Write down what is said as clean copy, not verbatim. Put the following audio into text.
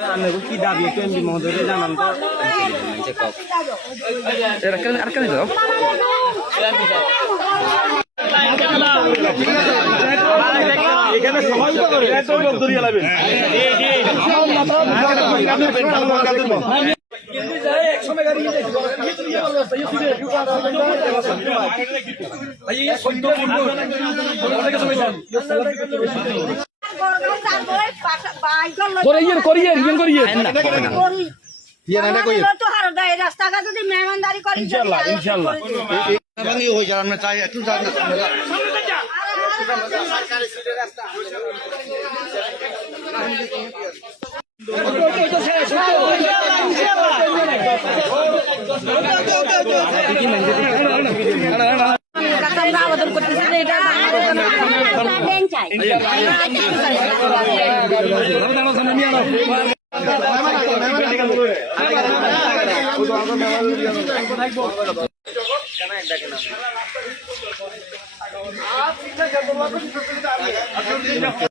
কি দাবি একটু এমপি মহোদয় জানান তো। এখানে সহযোগিতা করে লোক দরিয়া লাগবে রাস্তাঘাট যদি মেহমানদারি করি ইনশাআল্লাহ ইনশাআল্লাহ হয়ে যায় আমরা চাই একটু আবেদন করতেছি এটা চাই